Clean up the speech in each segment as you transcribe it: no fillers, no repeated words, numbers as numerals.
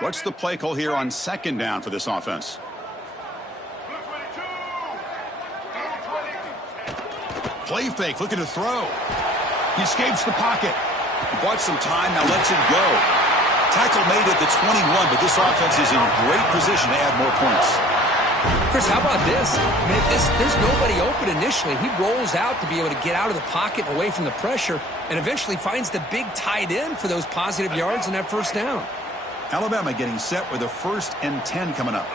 What's the play call here on second down for this offense? Play fake, looking to throw. He escapes the pocket. He bought some time, now lets it go. Tackle made at the 21, but this offense is in great position to add more points. Chris, how about this? I mean, there's nobody open initially. He rolls out to be able to get out of the pocket and away from the pressure and eventually finds the big tight end for those positive yards and that first down. Alabama getting set with a 1st and 10 coming up.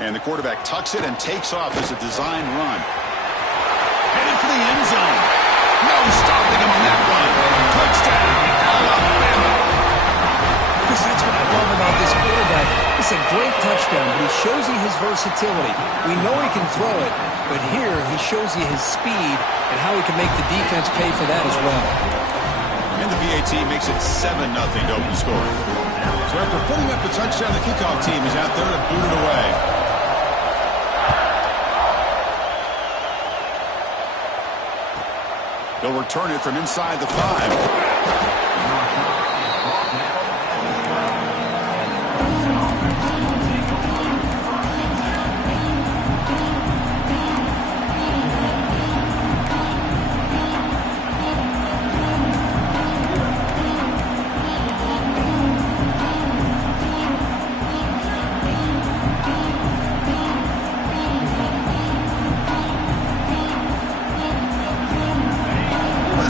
And the quarterback tucks it and takes off as a design run. Headed for the end zone. No stopping him on that run. Touchdown, Alabama. Chris, that's what I love about this quarterback. It's a great touchdown, but he shows you his versatility. We know he can throw it, but here he shows you his speed and how he can make the defense pay for that as well. And the BAT makes it 7-0 to open scoring. So after putting up the touchdown, the kickoff team is out there to boot it away. They'll return it from inside the 5.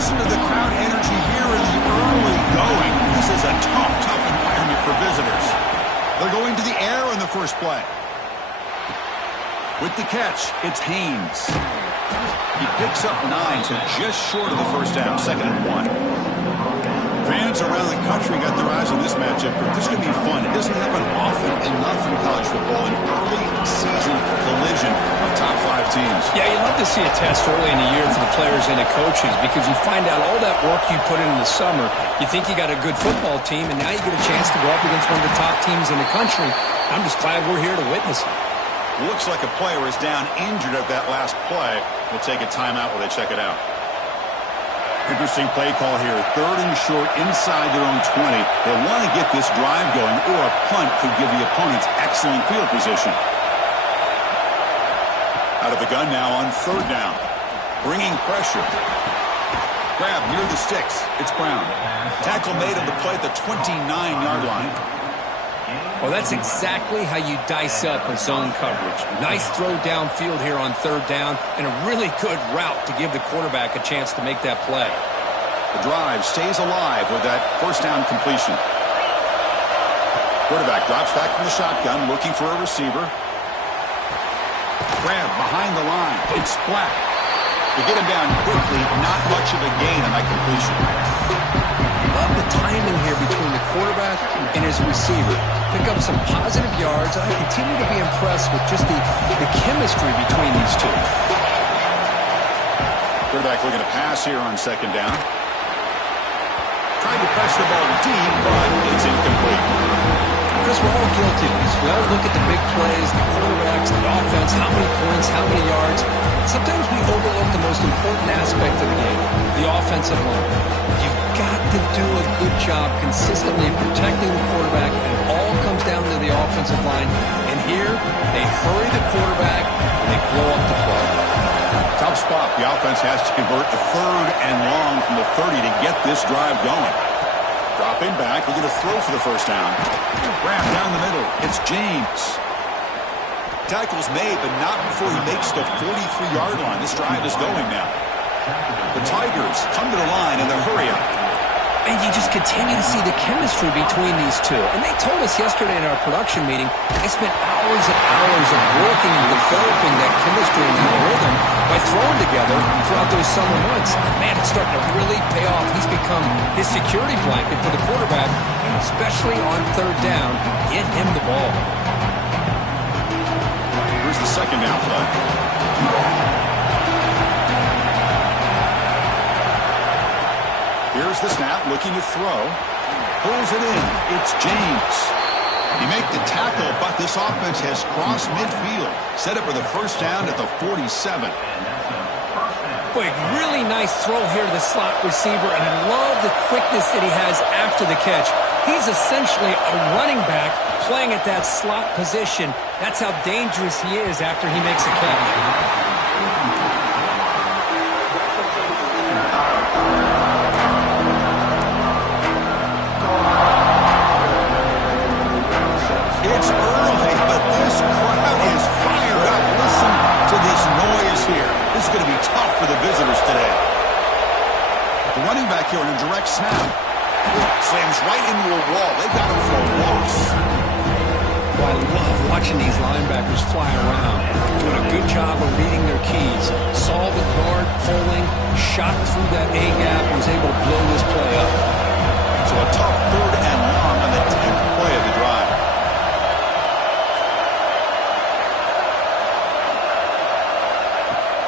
Listen to the crowd energy here in the early going. This is a tough environment for visitors. They're going to the air in the first play. With the catch, it's Haynes. He picks up 9, so just short of the first down, 2nd and 1. Fans around the country got their eyes on this matchup, but this is going to be fun. It doesn't happen often enough in college football, an early season collision of top 5 teams. Yeah, you love to see a test early in the year for the players and the coaches because you find out all that work you put in the summer. You think you got a good football team, and now you get a chance to go up against one of the top teams in the country. I'm just glad we're here to witness it. Looks like a player is down injured at that last play. We'll take a timeout while they check it out. Interesting play call here. 3rd and short inside their own 20. They want to get this drive going, or a punt could give the opponents excellent field position. Out of the gun now on 3rd down. Bringing pressure. Grab near the sticks. It's Brown. Tackle made on the play at the 29-yard line. Well, that's exactly how you dice up a zone coverage. Nice throw downfield here on 3rd down, and a really good route to give the quarterback a chance to make that play. The drive stays alive with that 1st down completion. Quarterback drops back from the shotgun, looking for a receiver. Grab behind the line. It's Black. To get him down quickly, not much of a gain on that completion. Love the timing here between the quarterback and his receiver. Pick up some positive yards, and I continue to be impressed with just the chemistry between these two. Quarterback looking to pass here on 2nd down. Trying to press the ball deep, but it's incomplete. Because we're all guilty of this. We all look at the big plays, the quarterbacks, the offense, how many points, how many yards. Sometimes we overlook the most important aspect of the game, the offensive line. You've got to do a good job consistently protecting the quarterback, and it all comes down to the offensive line. And here, they hurry the quarterback, and they blow up the play. Tough spot. The offense has to convert a 3rd and long from the 30 to get this drive going. Dropping back, looking to throw for the 1st down. Grab down the middle. It's James. Tackle's made, but not before he makes the 43-yard line. This drive is going now. The Tigers come to the line in the hurry up. And you just continue to see the chemistry between these two. And they told us yesterday in our production meeting, they spent hours and hours of working and developing that chemistry and that rhythm by throwing together throughout those summer months. And man, it's starting to really pay off. He's become his security blanket for the quarterback, and especially on 3rd down, get him the ball. Here's the 2nd down play. Here's the snap, looking to throw. Pulls it in. It's James. He made the tackle, but this this offense has crossed midfield. Set up for the first down at the 47. Boy, really nice throw here to the slot receiver, and I love the quickness that he has after the catch. He's essentially a running back playing at that slot position. That's how dangerous he is after he makes a catch. It's early, but this crowd is fired up. Listen to this noise here. This is going to be tough for the visitors today. The running back here on a direct snap. Slams right into a wall. They got him for a loss. Well, I love watching these linebackers fly around. Doing a good job of reading their keys. Saw the guard pulling, shot through that A-gap, and was able to blow this play up. So a tough 3rd and long on the 10th play of the drive.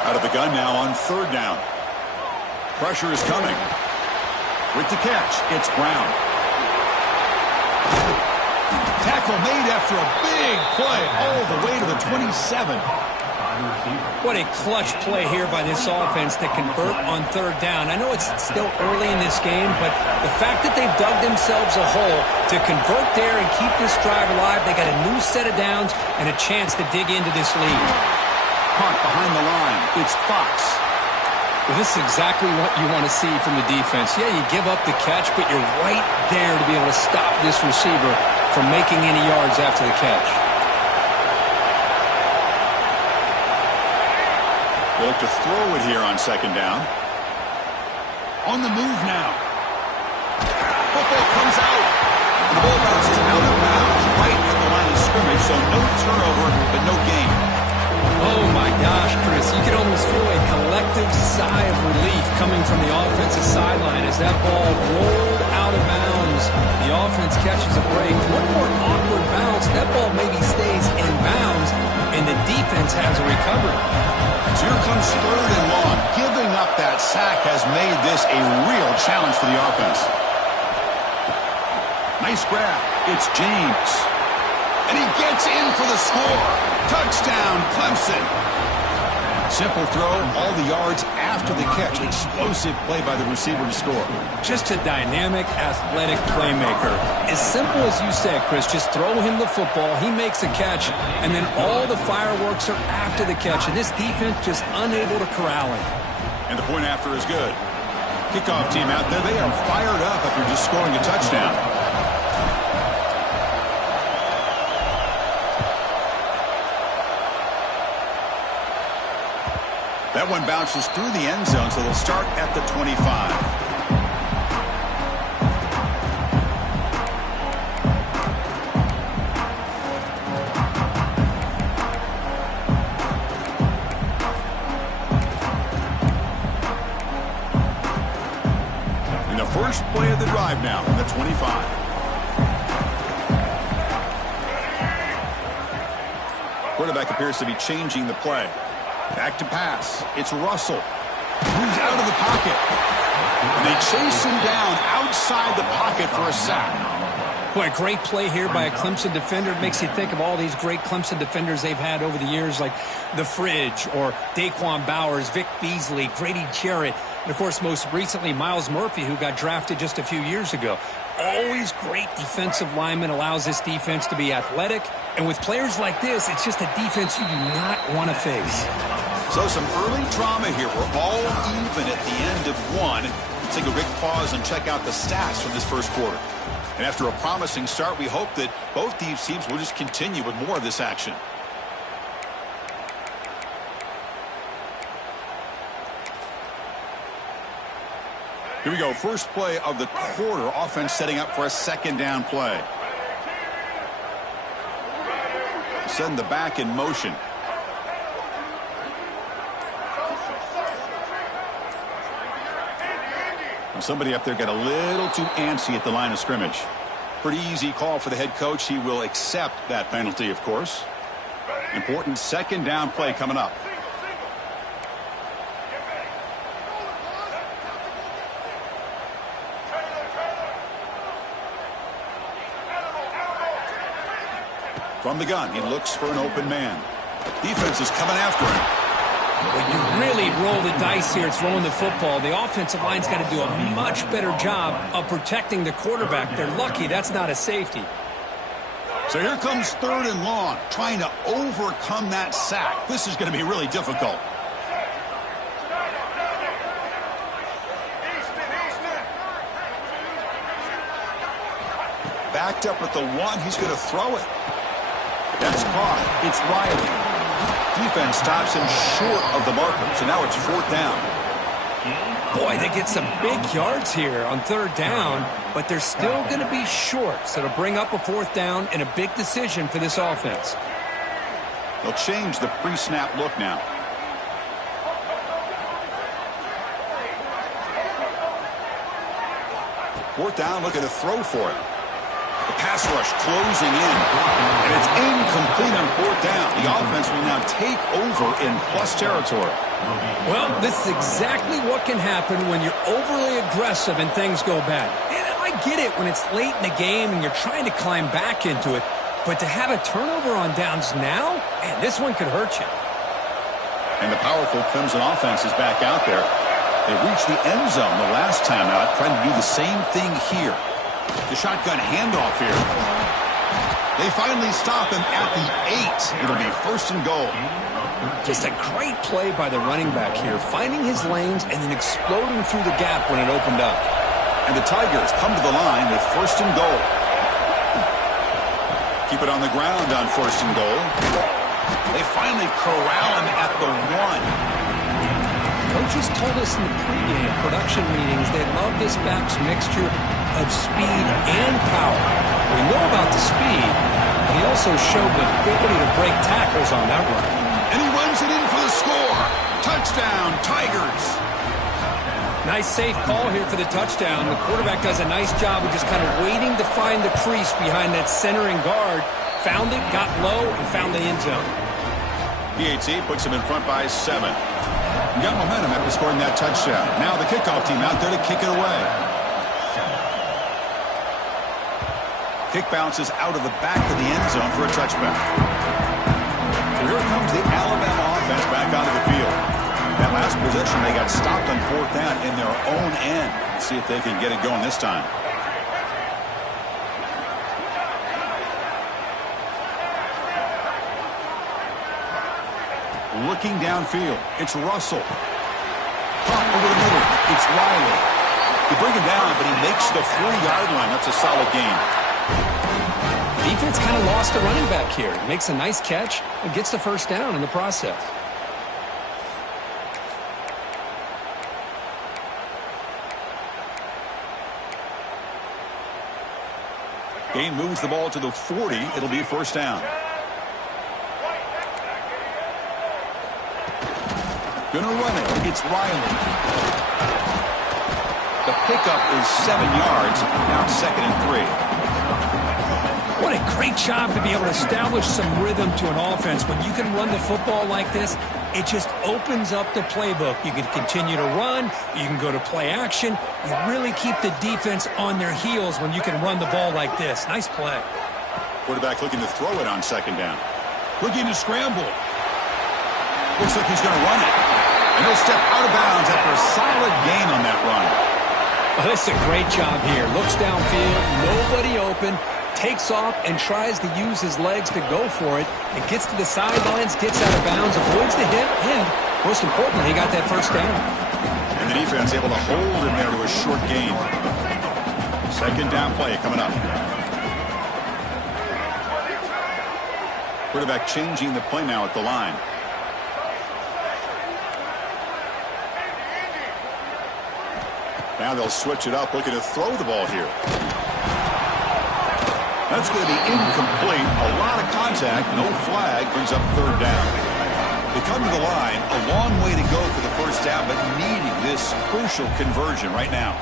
Out of the gun now on 3rd down. Pressure is coming. With the catch, it's Brown. Tackle made after a big play all the way to the 27. What a clutch play here by this offense to convert on 3rd down. I know it's still early in this game, but the fact that they've dug themselves a hole to convert there and keep this drive alive, they got a new set of downs and a chance to dig into this lead. Hunt behind the line. It's Fox. Well, this is exactly what you want to see from the defense. Yeah, you give up the catch, but you're right there to be able to stop this receiver from making any yards after the catch. They look to throw it here on 2nd down. On the move now. Football comes out. The ball bounces out of bounds right at the line of scrimmage, so no turnover, but no gain. Oh, my gosh, Chris. You can almost feel a collective sigh of relief coming from the offensive sideline as that ball rolled out of bounds. The offense catches a break. One more awkward bounce. That ball maybe stays in bounds, and the defense has a recovery. So here comes 3rd and long. Giving up that sack has made this a real challenge for the offense. Nice grab. It's James. And he gets in for the score. Touchdown, Clemson. Simple throw, all the yards after the catch. Explosive play by the receiver to score. Just a dynamic, athletic playmaker. As simple as you said, Chris, just throw him the football, he makes a catch, and then all the fireworks are after the catch, and this defense just unable to corral him. And the point after is good. Kickoff team out there, they are fired up after just scoring a touchdown. That one bounces through the end zone, so they'll start at the 25. In the first play of the drive now from the 25. Quarterback appears to be changing the play. Back to pass. It's Russell. Moves out of the pocket. And they chase him down outside the pocket for a sack. Boy, a great play here by a Clemson defender. It makes you think of all these great Clemson defenders they've had over the years, like The Fridge or Daquan Bowers, Vic Beasley, Grady Jarrett, and, of course, most recently, Miles Murphy, who got drafted just a few years ago. Always great defensive lineman, allows this defense to be athletic. And with players like this, it's just a defense you do not want to face. So some early drama here. We're all even at the end of one. Let's take a quick pause and check out the stats from this first quarter. And after a promising start, we hope that both these teams will just continue with more of this action. Here we go. First play of the quarter. Offense setting up for a 2nd down play. Send the back in motion. Somebody up there got a little too antsy at the line of scrimmage. Pretty easy call for the head coach. He will accept that penalty, of course. Important 2nd down play coming up. From the gun, he looks for an open man. Defense is coming after him. When you really roll the dice here throwing the football, the offensive line's got to do a much better job of protecting the quarterback. They're lucky that's not a safety. So here comes 3rd and long, trying to overcome that sack. This is going to be really difficult. Backed up at the 1, he's going to throw it. That's caught. It's Riley. Defense stops him short of the marker, so now it's 4th down. Boy, they get some big yards here on 3rd down, but they're still going to be short, so to bring up a 4th down and a big decision for this offense. They'll change the pre-snap look now. Fourth down, looking to throw for it. The pass rush closing in, and it's incomplete on 4th down. The offense will now take over in plus territory. Well, this is exactly what can happen when you're overly aggressive and things go bad. And I get it when it's late in the game and you're trying to climb back into it, but to have a turnover on downs now, man, this one could hurt you. And the powerful Clemson offense is back out there. They reached the end zone the last time out, trying to do the same thing here. The shotgun handoff here. They finally stop him at the 8. It'll be 1st and goal. Just a great play by the running back here, finding his lanes and then exploding through the gap when it opened up. And the Tigers come to the line with 1st and goal. Keep it on the ground on 1st and goal. They finally corral him at the 1. Coaches told us in the pregame production meetings they love this back's mixture of speed and power. We know about the speed, but he also showed the ability to break tackles on that run. And he runs it in for the score. Touchdown, Tigers. Nice safe call here for the touchdown. The quarterback does a nice job of just kind of waiting to find the crease behind that centering guard. Found it, got low, and found the end zone. PAT puts him in front by 7. Got momentum after scoring that touchdown. Now the kickoff team out there to kick it away. Kick bounces out of the back of the end zone for a touchback. So here comes the Alabama offense back onto the field. That last possession, they got stopped on 4th down in their own end. Let's see if they can get it going this time. Looking downfield, it's Russell. Pop over the middle, it's Riley. They bring him down, but he makes the 3-yard line. That's a solid game. Defense kind of lost a running back here. Makes a nice catch and gets the 1st down in the process. Game moves the ball to the 40. It'll be 1st down. Gonna run it. It's Riley. The pickup is 7 yards. Now it's 2nd and 3. What a great job to be able to establish some rhythm to an offense. When you can run the football like this, it just opens up the playbook. You can continue to run. You can go to play action. You really keep the defense on their heels when you can run the ball like this. Nice play. Quarterback looking to throw it on 2nd down. Looking to scramble. Looks like he's going to run it. And he'll step out of bounds after a solid gain on that run. Well, that's a great job here. Looks downfield, nobody open, takes off and tries to use his legs to go for it. It gets to the sidelines, gets out of bounds, avoids the hit, and most importantly, he got that 1st down. And the defense able to hold him there to a short gain. 2nd down play coming up. Quarterback changing the play now at the line. Now they'll switch it up, looking to throw the ball here. That's going to be incomplete. A lot of contact, no flag, brings up 3rd down. They come to the line, a long way to go for the 1st down, but needing this crucial conversion right now.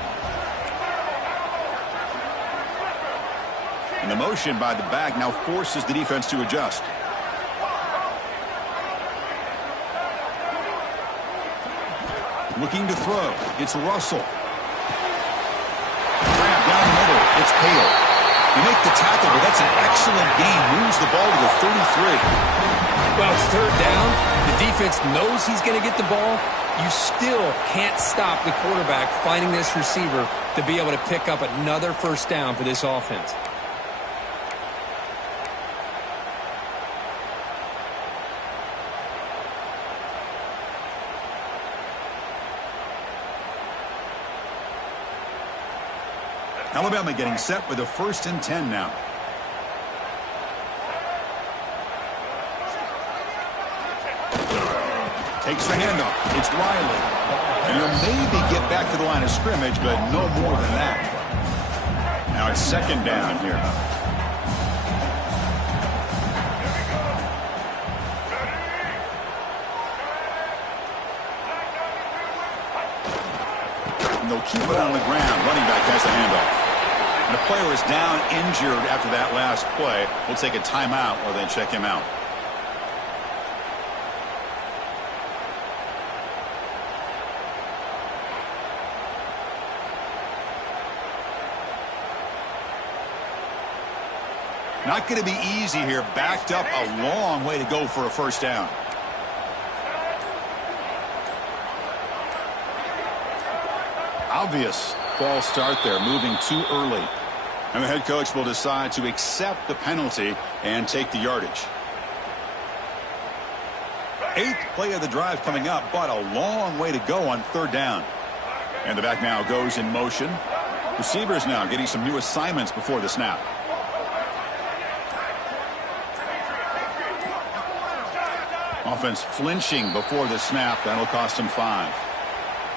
And the motion by the back now forces the defense to adjust. Looking to throw. It's Russell. Grab down the middle. It's Hale. You make the tackle, but that's an excellent gain. Moves the ball to the 33. Well, it's third down. The defense knows he's going to get the ball. You still can't stop the quarterback finding this receiver to be able to pick up another first down for this offense. Alabama getting set with a 1st and 10 now. Takes the handoff. It's Riley. And he'll maybe get back to the line of scrimmage, but no more than that. Now it's 2nd down here. And they'll keep it on the ground. Running back has the handoff. And the player is down injured after that last play. We'll take a timeout or then check him out. Not going to be easy here. Backed up a long way to go for a first down. Obvious false start there, moving too early. And the head coach will decide to accept the penalty and take the yardage. 8th play of the drive coming up, but a long way to go on 3rd down. And the back now goes in motion. Receivers now getting some new assignments before the snap. Offense flinching before the snap. That'll cost him 5.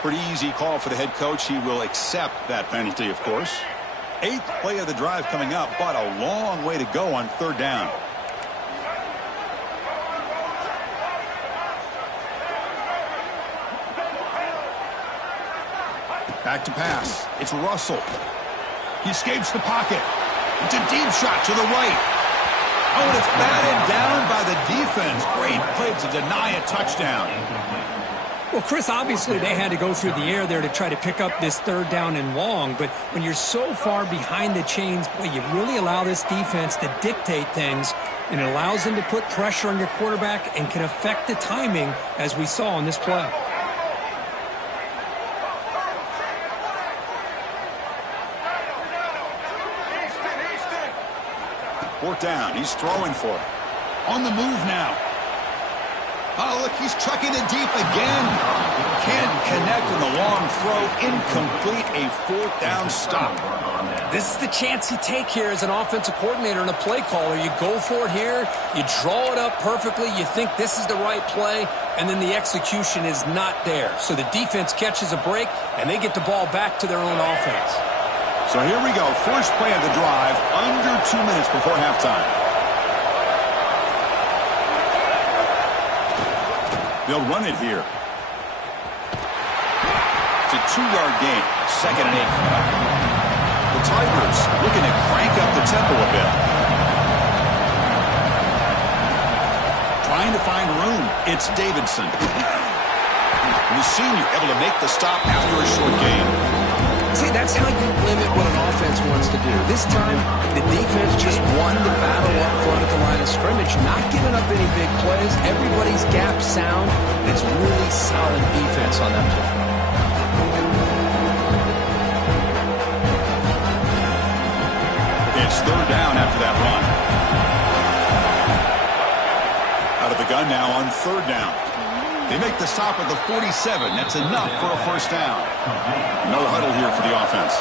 Pretty easy call for the head coach. He will accept that penalty, of course. 8th play of the drive coming up, but a long way to go on 3rd down. Back to pass. It's Russell. He escapes the pocket. It's a deep shot to the right. Oh, and it's batted down by the defense. Great play to deny a touchdown. Well, Chris, obviously they had to go through the air there to try to pick up this 3rd down and long. But when you're so far behind the chains, boy, you really allow this defense to dictate things. And it allows them to put pressure on your quarterback and can affect the timing, as we saw on this play. Fourth down. He's throwing for it. On the move now. Oh, look, he's chucking it deep again. Can't connect in the long throw. Incomplete. A 4th down stop. This is the chance you take here as an offensive coordinator and a play caller. You go for it here. You draw it up perfectly. You think this is the right play, and then the execution is not there. So the defense catches a break, and they get the ball back to their own offense. So here we go. First play of the drive, under 2 minutes before halftime. They'll run it here. It's a 2-yard gain. 2nd and 8 coming up. The Tigers looking to crank up the tempo a bit. Trying to find room. It's Davidson. And the senior able to make the stop after a short gain. See, that's how you limit what an offense wants to do. This time, the defense just won the battle up front at the line of scrimmage, not giving up any big plays. Everybody's gap sound. It's really solid defense on that play. It's 3rd down after that run. Out of the gun now on 3rd down. They make the stop at the 47. That's enough for a first down. No huddle here for the offense.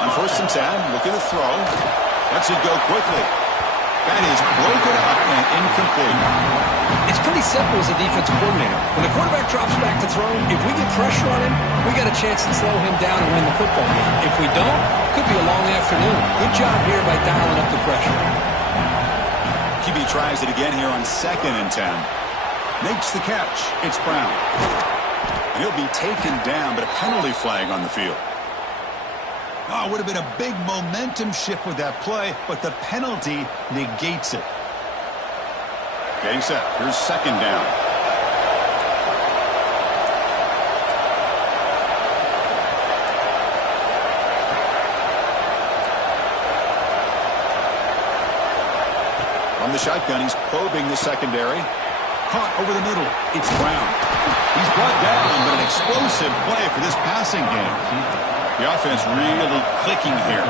On 1st and 10, looking to throw. Lets it go quickly. That is broken up and incomplete. It's pretty simple as a defensive coordinator. When the quarterback drops back to throw, if we get pressure on him, we got a chance to slow him down and win the football game. If we don't, could be a long afternoon. Good job here by dialing up the pressure. QB tries it again here on 2nd and 10. Makes the catch. It's Brown. And he'll be taken down, but a penalty flag on the field. Oh, it would have been a big momentum shift with that play, but the penalty negates it. Getting set. Here's 2nd down. From the shotgun, he's probing the secondary. Caught over the middle. It's Brown. He's brought down, but an explosive play for this passing game. The offense really clicking here.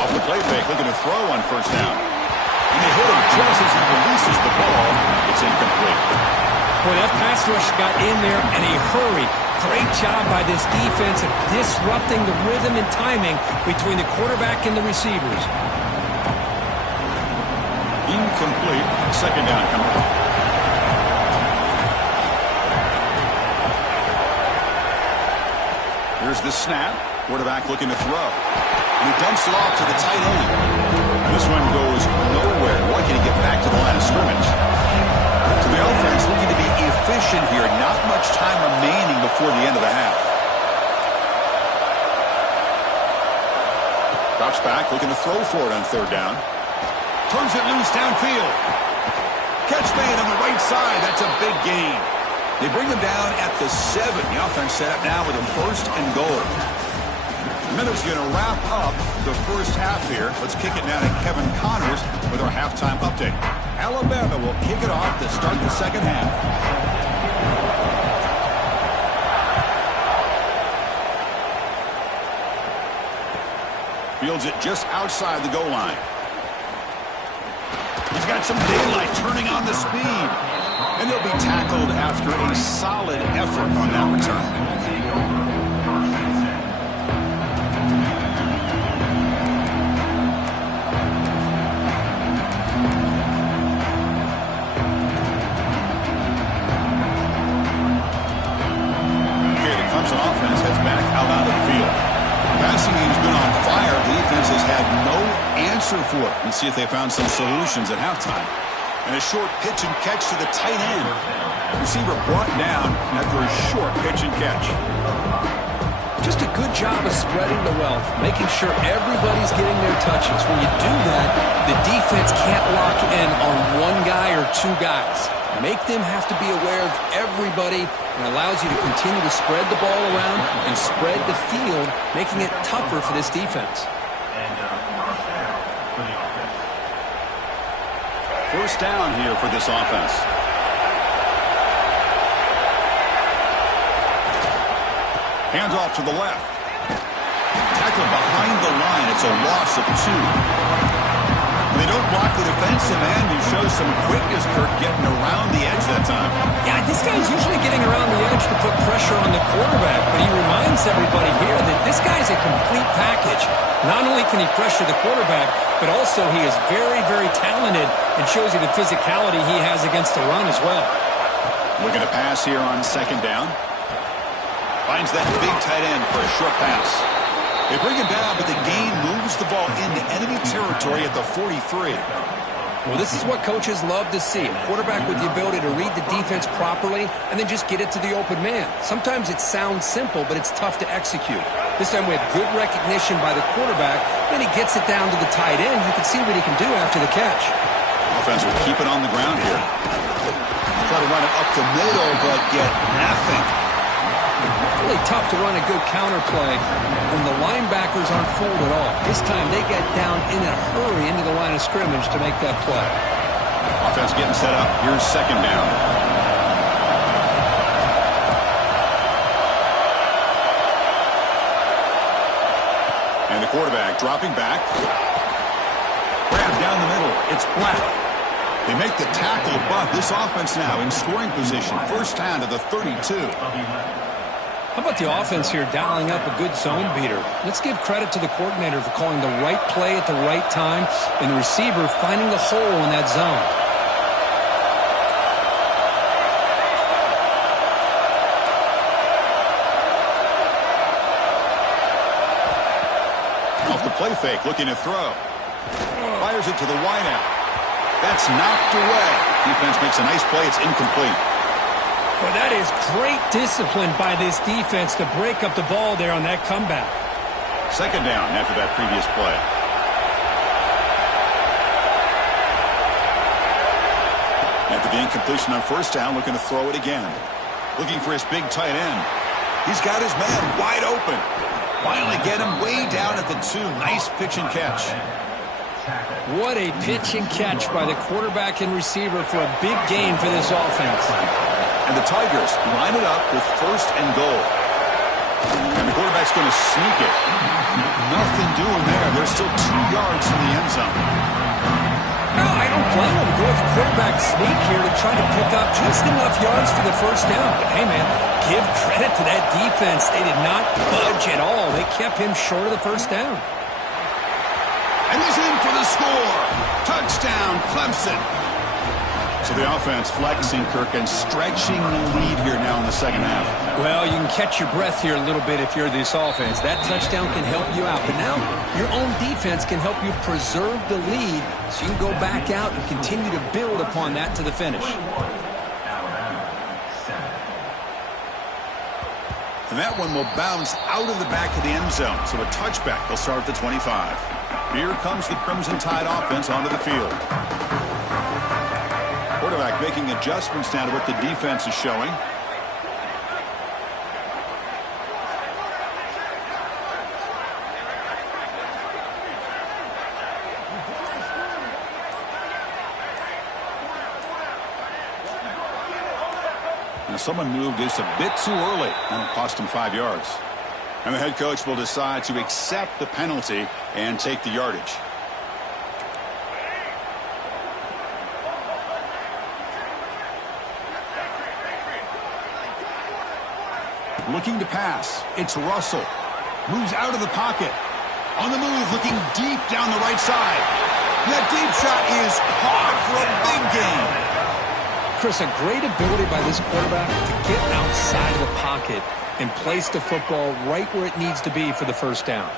Off the play fake, looking to throw on first down. And they hit him just as he releases the ball. It's incomplete. Boy, that pass rush got in there in a hurry. Great job by this defense of disrupting the rhythm and timing between the quarterback and the receivers. Incomplete. Second down coming up. Here's the snap. Quarterback looking to throw. And he dumps it off to the tight end. And this one goes nowhere. Lucky to get back to the line of scrimmage. To the offense, looking to be efficient here. Not much time remaining before the end of the half. Drops back, looking to throw for it on third down. Turns it loose downfield. Catch made on the right side. That's a big gain. They bring him down at the 7. The offense set up now with a first and goal. Minutes going to wrap up the first half here. Let's kick it down to Kevin Connors with our halftime update. Alabama will kick it off to start the second half. Fields it just outside the goal line. He's got some daylight turning on the speed. And he'll be tackled after a solid effort on that return. Okay, the Clemson offense heads back out onto the field. Passing game's been on fire. The defense has had no answer for it. Let's see if they found some solutions at halftime. And a short pitch and catch to the tight end. Receiver brought down after a short pitch and catch. Just a good job of spreading the wealth, making sure everybody's getting their touches. When you do that, the defense can't lock in on one guy or two guys. Make them have to be aware of everybody, and allows you to continue to spread the ball around and spread the field, making it tougher for this defense. First down here for this offense. Hands off to the left. Tackled behind the line. It's a loss of 2. They don't block the defensive end and show some quickness, Kirk, getting around the edge that time. Yeah, this guy's usually getting around the edge to put pressure on the quarterback, but he reminds everybody here that this guy's a complete package. Not only can he pressure the quarterback, but also he is very, very talented and shows you the physicality he has against the run as well. Looking to pass here on second down. Finds that big tight end for a short pass. They bring him down, but the gain moves the ball into enemy territory at the 43. Well, this is what coaches love to see. A quarterback with the ability to read the defense properly and then just get it to the open man. Sometimes it sounds simple, but it's tough to execute. This time we have good recognition by the quarterback. Then he gets it down to the tight end. You can see what he can do after the catch. Offense will keep it on the ground here. Try to run it up the middle, but get nothing. Really tough to run a good counter play when the linebackers aren't fooled at all. This time they get down in a hurry into the line of scrimmage to make that play. Offense getting set up. Here's second down. And the quarterback dropping back. Grab down the middle. It's Black. They make the tackle, but this offense now in scoring position. First down to the 32. How about the offense here dialing up a good zone beater? Let's give credit to the coordinator for calling the right play at the right time and the receiver finding the hole in that zone. Off the play fake, looking to throw. Fires it to the wideout. That's knocked away. Defense makes a nice play. It's incomplete. Well, that is great discipline by this defense to break up the ball there on that comeback. Second down after that previous play. After the incompletion on first down, looking to throw it again. Looking for his big tight end. He's got his man wide open. Finally get him way down at the 2. Nice pitch and catch. What a pitch and catch by the quarterback and receiver for a big gain for this offense. And the Tigers line it up with 1st and goal. And the quarterback's going to sneak it. Nothing doing there. There's still 2 yards from the end zone. No, I don't blame him. Go with the quarterback sneak here to try to pick up just enough yards for the 1st down. But hey, man, give credit to that defense. They did not budge at all. They kept him short of the 1st down. And he's in for the score. Touchdown, Clemson. So the offense flexing, Kirk, and stretching the lead here now in the 2nd half. Well, you can catch your breath here a little bit if you're this offense. That touchdown can help you out. But now your own defense can help you preserve the lead so you can go back out and continue to build upon that to the finish. And that one will bounce out of the back of the end zone. So a touchback. They'll start at the 25. Here comes the Crimson Tide offense onto the field. Quarterback making adjustments now to what the defense is showing. Now someone moved this a bit too early. That'll cost him 5 yards. And the head coach will decide to accept the penalty and take the yardage. Looking to pass. It's Russell. Moves out of the pocket. On the move, looking deep down the right side. That deep shot is caught for a big gain. Chris, a great ability by this quarterback to get outside of the pocket and place the football right where it needs to be for the 1st down.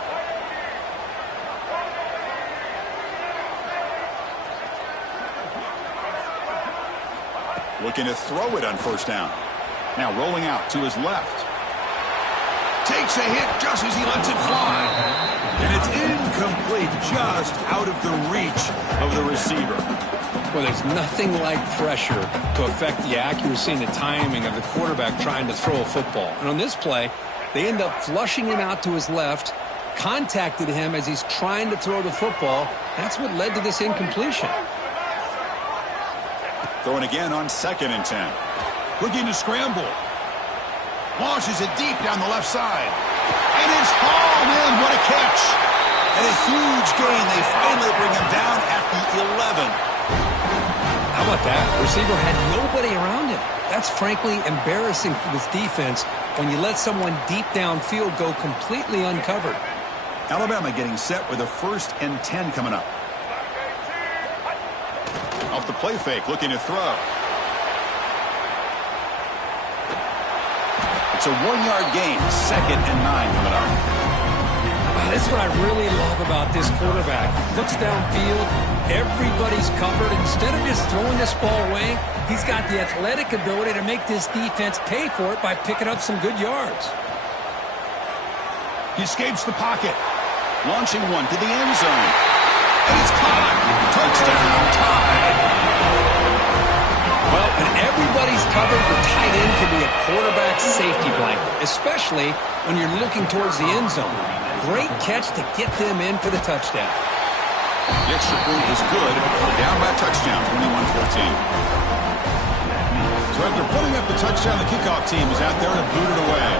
Looking to throw it on 1st down. Now rolling out to his left. Takes a hit just as he lets it fly. And it's incomplete, just out of the reach of the receiver. Well, there's nothing like pressure to affect the accuracy and the timing of the quarterback trying to throw a football. And on this play, they end up flushing him out to his left, contacted him as he's trying to throw the football. That's what led to this incompletion. Throwing again on 2nd and 10. Looking to scramble. Launches it deep down the left side. And it's hauled in. What a catch. And a huge gain. They finally bring him down at the 11. How about that? Receiver had nobody around him. That's frankly embarrassing for this defense when you let someone deep downfield go completely uncovered. Alabama getting set with a 1st and 10 coming up. Off the play fake, looking to throw. It's a 1-yard gain, 2nd and 9 coming up. This is what I really love about this quarterback. Looks downfield, everybody's covered. Instead of just throwing this ball away, he's got the athletic ability to make this defense pay for it by picking up some good yards. He escapes the pocket, launching one to the end zone. And it's caught. Touchdown, Tide. Well, when everybody's covered, the tight end can be a quarterback's safety blanket, especially when you're looking towards the end zone. Great catch to get them in for the touchdown. The extra point is good. We're down by a touchdown, 21-14. So after putting up the touchdown, the kickoff team is out there to boot it away.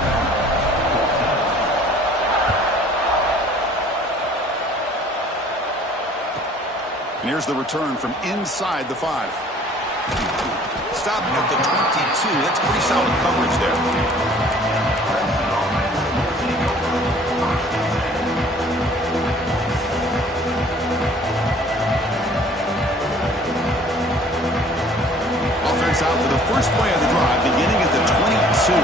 And here's the return from inside the 5. Stop at the 22. That's pretty solid coverage there. Offense out for the first play of the drive, beginning at the 22.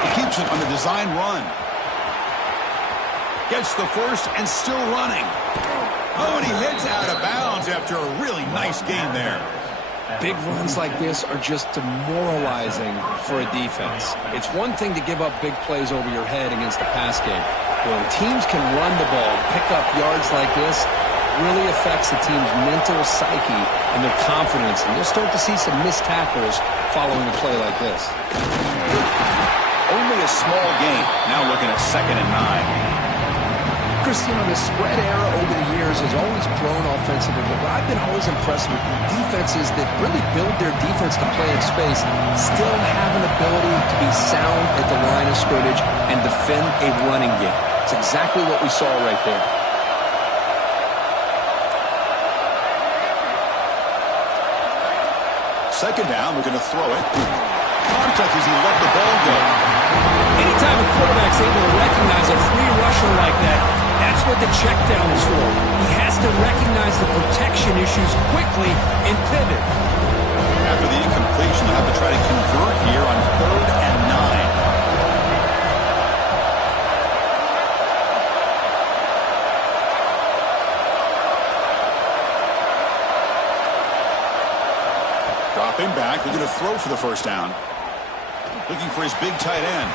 He keeps it on the design run. Gets the first and still running. Oh, and he heads out of bounds after a really nice gain there. Big runs like this are just demoralizing for a defense. It's one thing to give up big plays over your head against the pass game. When teams can run the ball, pick up yards like this, really affects the team's mental psyche and their confidence. And you'll start to see some missed tackles following a play like this. Only a small gain. Now looking at 2nd and 9. Christine, the spread era over the years has always grown offensively, but I've been always impressed with defenses that really build their defense to play in space, still have an ability to be sound at the line of scrimmage and defend a running game. It's exactly what we saw right there. Second down, we're going to throw it. Contact as he let the ball go. Anytime a quarterback's able to recognize a free rusher like that, that's what the check down is for. He has to recognize the protection issues quickly and pivot. After the incompletion, they'll have to try to convert here on 3rd and 9. Dropping back, they're going to throw for the first down. Looking for his big tight end.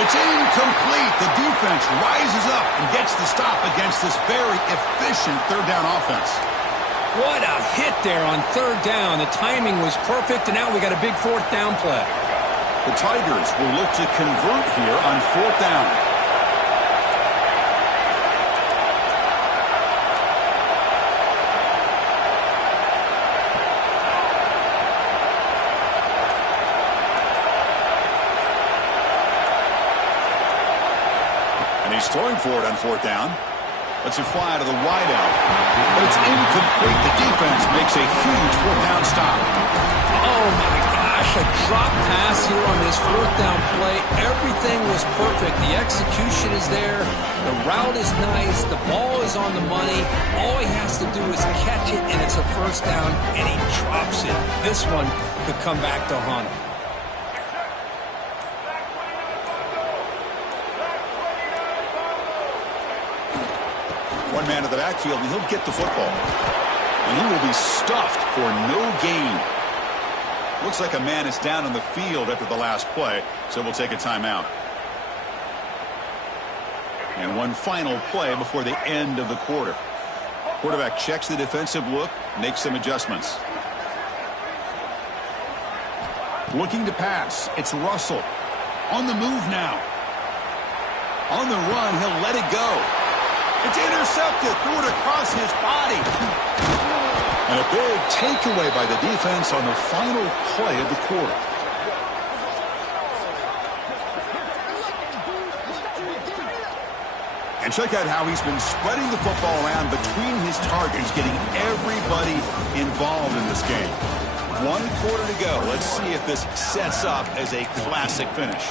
It's incomplete. The defense rises up and gets the stop against this very efficient 3rd down offense. What a hit there on 3rd down. The timing was perfect, and now we got a big 4th down play. The Tigers will look to convert here on 4th down. He's throwing for it on 4th down. Lets it fly to the wideout. But it's incomplete. The defense makes a huge 4th down stop. Oh, my gosh. A drop pass here on this 4th down play. Everything was perfect. The execution is there. The route is nice. The ball is on the money. All he has to do is catch it, and it's a 1st down, and he drops it. This one could come back to haunt him. One man in the backfield, and he'll get the football. And he will be stuffed for no gain. Looks like a man is down on the field after the last play, so we'll take a timeout. And one final play before the end of the quarter. Quarterback checks the defensive look, makes some adjustments. Looking to pass. It's Russell. On the move now. On the run, he'll let it go. It's intercepted. Threw it across his body. And a big takeaway by the defense on the final play of the quarter. And check out how he's been spreading the football around between his targets, getting everybody involved in this game. 1 quarter to go. Let's see if this sets up as a classic finish.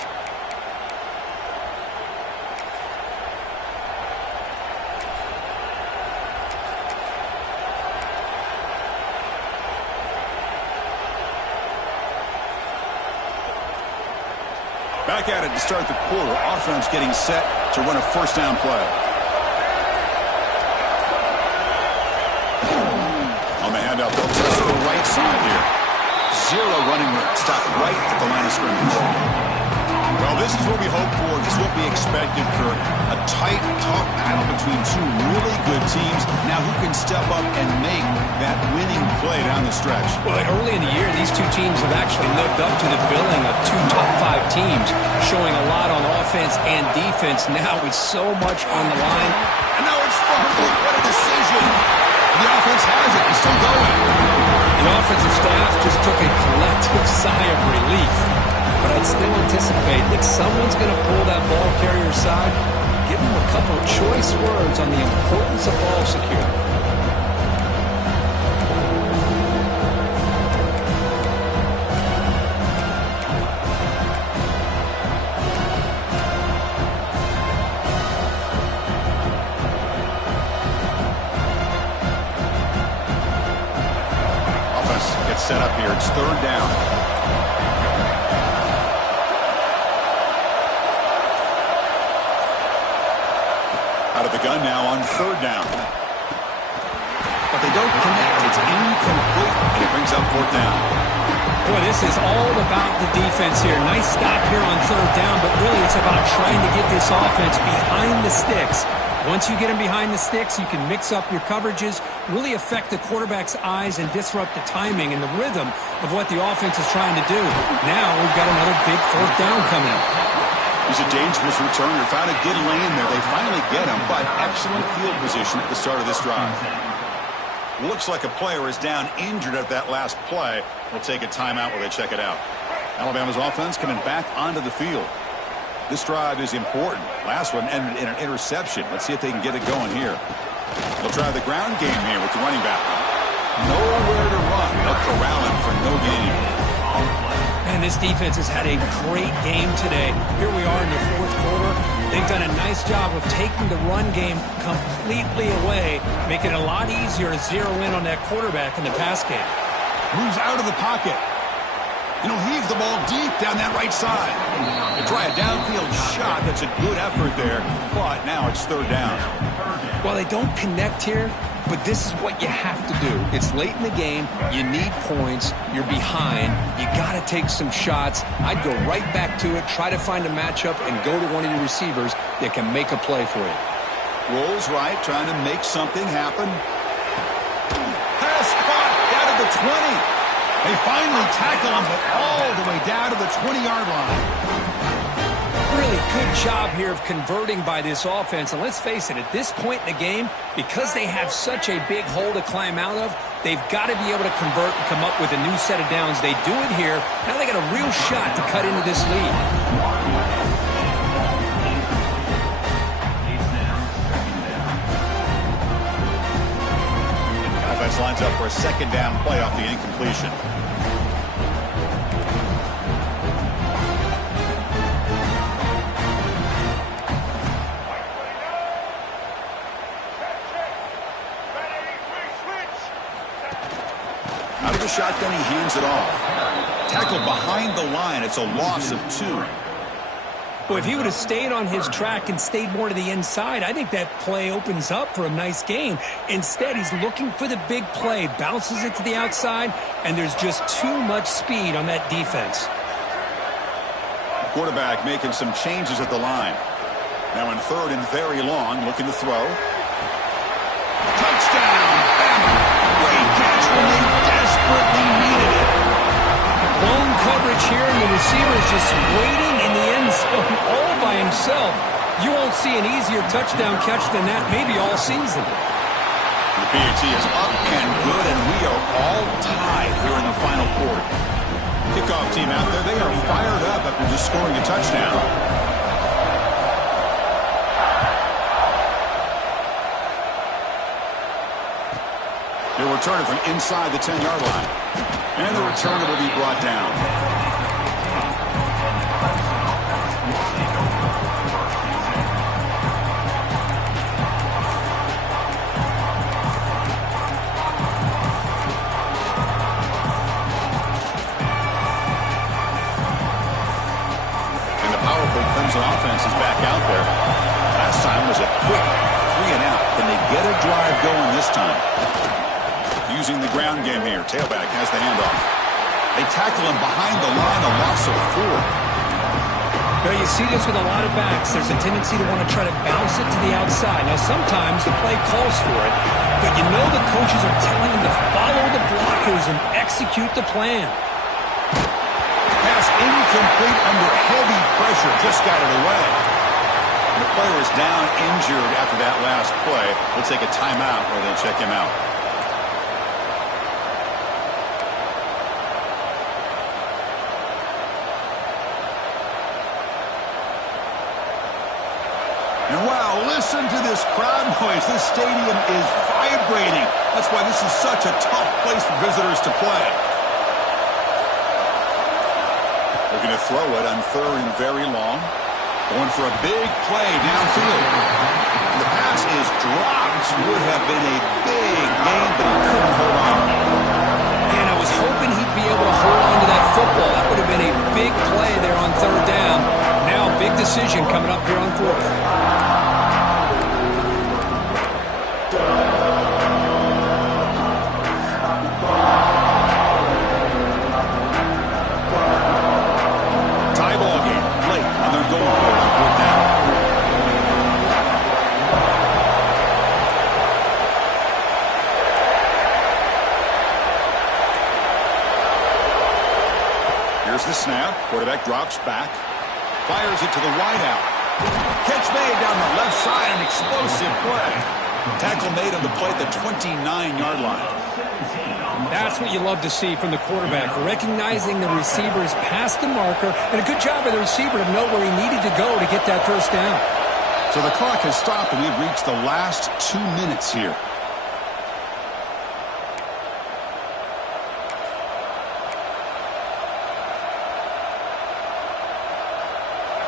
Back at it to start the quarter. Offense getting set to run a 1st down play. On the handout, they'll test the right side here. 0 running room. Stop right at the line of scrimmage. Well, this is what we hope for. This is what we expected, Kurt. A tight, tough battle between 2 really good teams. Now who can step up and make that winning play down the stretch? Well, early in the year, these 2 teams have actually lived up to the billing of 2 top 5 teams, showing a lot on offense and defense. Now with so much on the line. And now it's fumbled. What a decision. The offense has it. It's still going. The offensive staff just took a collective sigh of relief. But I'd still anticipate that someone's going to pull that ball carrier side, give him a couple of choice words on the importance of ball security. Offense gets set up here. It's 3rd down. Out of the gun now on 3rd down. But they don't connect. It's incomplete, and it brings up 4th down. Boy, this is all about the defense here. Nice stop here on 3rd down, but really it's about trying to get this offense behind the sticks Once you get him behind the sticks, you can mix up your coverages, really affect the quarterback's eyes and disrupt the timing and the rhythm of what the offense is trying to do. Now we've got another big fourth down coming up. He's a dangerous returner. Found a good lane there. They finally get him, but excellent field position at the start of this drive. Looks like a player is down injured at that last play. We'll take a timeout while they check it out. Alabama's offense coming back onto the field. This drive is important. Last one ended in an interception. Let's see if they can get it going here. They'll try the ground game here with the running back. Nowhere to run. They'll corral him for no gain. Man, this defense has had a great game today. Here we are in the fourth quarter. They've done a nice job of taking the run game completely away, making it a lot easier to zero in on that quarterback in the pass game. Moves out of the pocket. Heave the ball deep down that right side. They try a downfield shot. That's a good effort there, but now it's third down. Well, they don't connect here, but this is what you have to do. It's late in the game. You need points. You're behind. You got to take some shots. I'd go right back to it, try to find a matchup, and go to one of your receivers that can make a play for you. Rolls right, trying to make something happen. Pass caught down at the 20. They finally tackle him, but all the way down to the 20-yard line. Really good job here of converting by this offense. And let's face it, at this point in the game, because they have such a big hole to climb out of, they've got to be able to convert and come up with a new set of downs. They do it here. Now they got a real shot to cut into this lead. Offense lines up for a second down play off the incompletion. Out of the shotgun, he hands it off. Tackled behind the line. It's a loss of 2. Well, if he would have stayed on his track and stayed more to the inside, I think that play opens up for a nice gain. Instead, he's looking for the big play, bounces it to the outside, and there's just too much speed on that defense. Quarterback making some changes at the line. Now in third and very long, looking to throw. Touchdown! Great catch when they desperately needed it. Blown coverage here, and the receiver is just waiting in the end zone all by himself. You won't see an easier touchdown catch than that maybe all season. The PAT is up and good, and we are all tied here in the final quarter. Kickoff team out there, they are fired up after just scoring a touchdown. They'll return it from inside the 10-yard line. And the returner will be brought down. And the powerful Clemson offense is back out there. Last time was a quick 3 and out. Can they get a drive going this time? Using the ground game here. Tailback has the handoff. They tackle him behind the line, a loss of 4. Well, you see this with a lot of backs. There's a tendency to want to try to bounce it to the outside. Now, sometimes the play calls for it, but you know the coaches are telling them to follow the blockers and execute the plan. Pass incomplete under heavy pressure. Just got it away. The player is down injured after that last play. We'll take a timeout or they'll check him out. And wow, listen to this crowd noise. This stadium is vibrating. That's why this is such a tough place for visitors to play. Looking to throw it on third and very long. Going for a big play downfield. And the pass is dropped. Would have been a big gain, but he couldn't hold on. And I was hoping he'd be able to hold on to that football. That would have been a big play there on third down. Now, big decision coming up here on fourth. Tie ball game late, and they're going for it on fourth down. Quarterback drops back. Fires it to the wide out. Catch made down the left side. An explosive play. Tackle made on the play at the 29-yard line. That's what you love to see from the quarterback. Recognizing the receiver's past the marker. And a good job by the receiver to know where he needed to go to get that first down. So the clock has stopped, and we've reached the last 2 minutes here.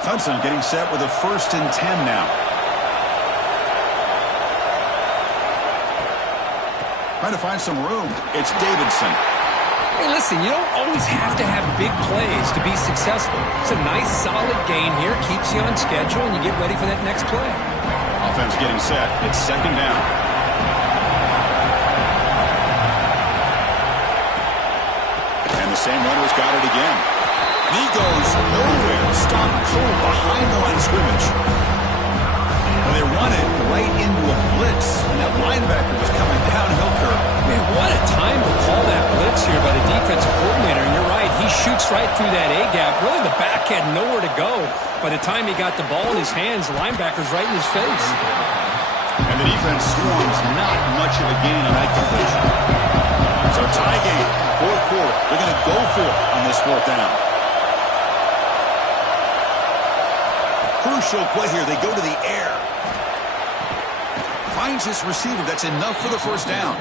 Hudson getting set with a 1st and 10 now. Trying to find some room. It's Davidson. Hey, listen, you don't always have to have big plays to be successful. It's a nice, solid gain here. Keeps you on schedule, and you get ready for that next play. Offense getting set. It's 2nd down. And the same runner's got it again. And he goes nowhere. Stopped cold behind the line of scrimmage. Well, they run it right into a blitz, and that linebacker was coming downhill curve. Man, what a time to call that blitz here by the defensive coordinator. And you're right, he shoots right through that A-gap. Really, the back had nowhere to go. By the time he got the ball in his hands, the linebacker's right in his face. And the defense swarms not much of a gain on that completion. So tie game, 4th quarter. They're going to go for it on this 4th down. Crucial play here. They go to the air. Finds his receiver. That's enough for the 1st down.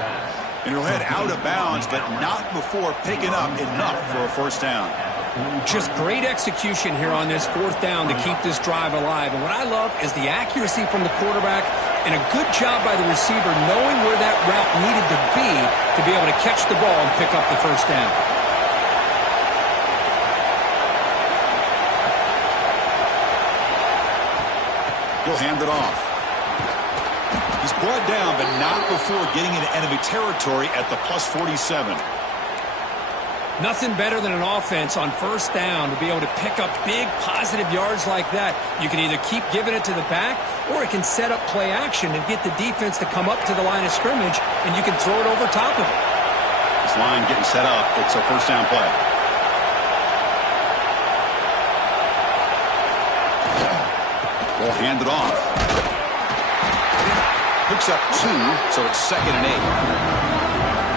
And he'll head out of bounds, but not before picking up enough for a 1st down. Just great execution here on this 4th down to keep this drive alive. And what I love is the accuracy from the quarterback and a good job by the receiver knowing where that route needed to be able to catch the ball and pick up the 1st down. He'll hand it off. He's brought down, but not before getting into enemy territory at the +47. Nothing better than an offense on 1st down to be able to pick up big positive yards like that. You can either keep giving it to the back, or it can set up play action and get the defense to come up to the line of scrimmage, and you can throw it over top of it. This line getting set up. It's a 1st down play. We'll hand it off. Picks up 2, so it's 2nd and 8.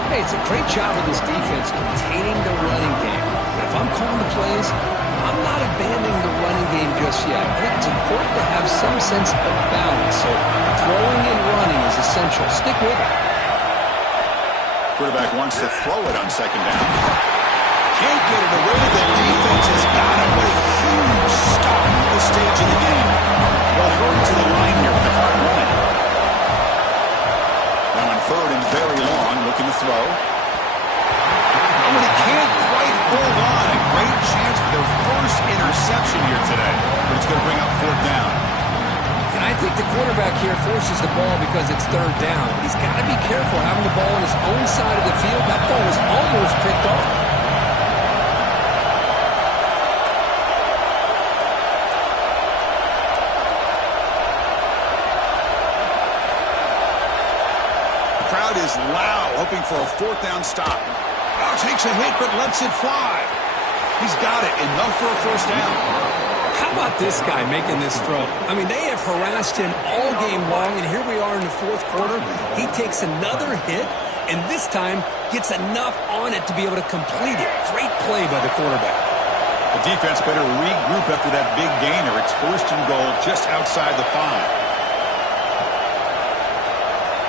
Hey, it's a great job of this defense containing the running game. But if I'm calling the plays, I'm not abandoning the running game just yet. I think it's important to have some sense of balance. So throwing and running is essential. Stick with it. Quarterback wants to throw it on 2nd down. Can't get it away. The defense has got him. What a huge stop at this stage of the game. Well, hurry to the line here with the clock running. Now on 3rd and very long, looking to throw. Oh, and he can't quite hold on. A great chance for their first interception here today. But it's going to bring up 4th down. And I think the quarterback here forces the ball because it's 3rd down. But he's got to be careful having the ball on his own side of the field. That ball was almost picked off. Is loud, hoping for a 4th down stop. Oh, takes a hit, but lets it fly. He's got it. Enough for a 1st down. How about this guy making this throw? I mean, they have harassed him all game long, and here we are in the 4th quarter. He takes another hit, and this time gets enough on it to be able to complete it. Great play by the quarterback. The defense better regroup after that big gainer. It's 1st and goal just outside the 5.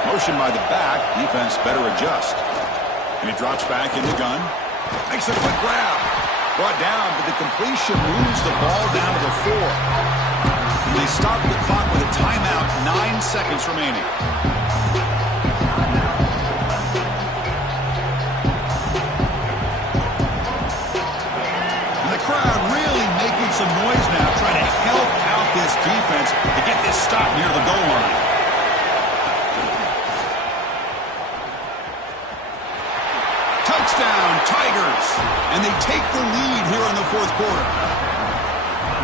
Motion by the back. Defense better adjust. And he drops back in the gun. Makes a quick grab. Brought down, but the completion moves the ball down to the 4. They stop the clock with a timeout. 9 seconds remaining. And the crowd really making some noise now, trying to help out this defense to get this stop near the goal line. Touchdown, Tigers. And they take the lead here in the 4th quarter.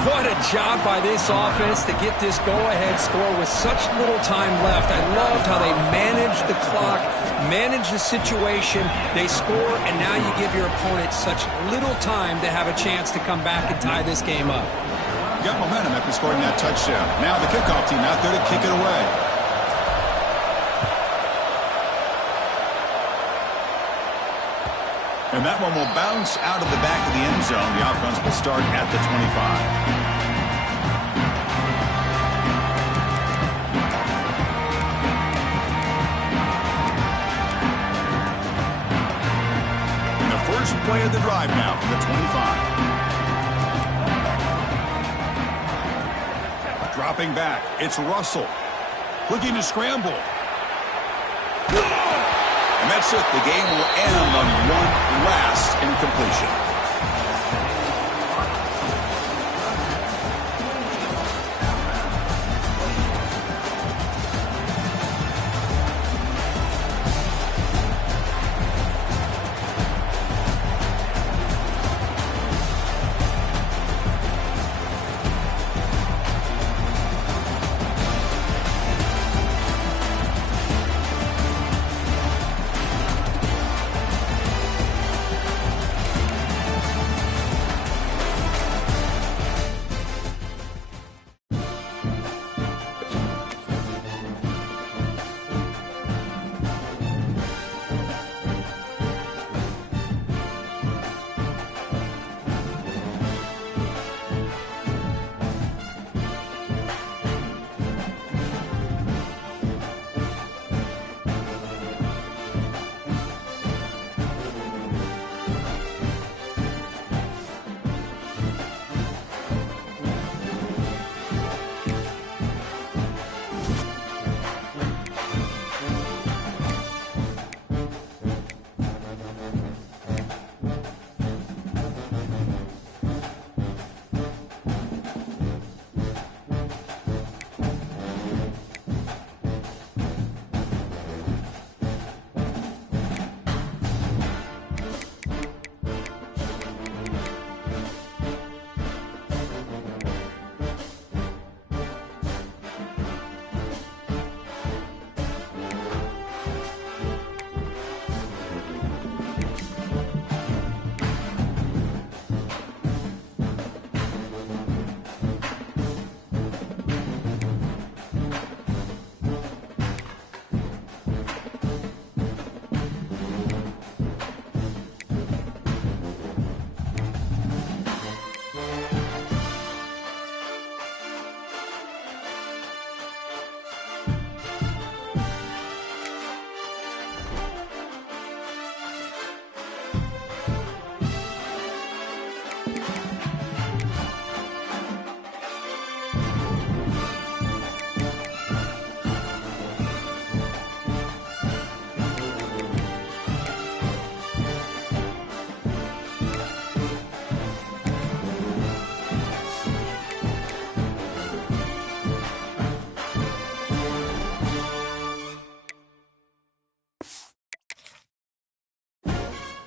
What a job by this offense to get this go-ahead score with such little time left. I loved how they managed the clock manage the situation, they score, and now you give your opponent such little time to have a chance to come back and tie this game up. Got momentum after scoring that touchdown. Now the kickoff team out there to kick it away. And that one will bounce out of the back of the end zone. The offense will start at the 25. First play of the drive now for the 25. Dropping back, it's Russell. Looking to scramble. And that's it. The game will end on one last incompletion.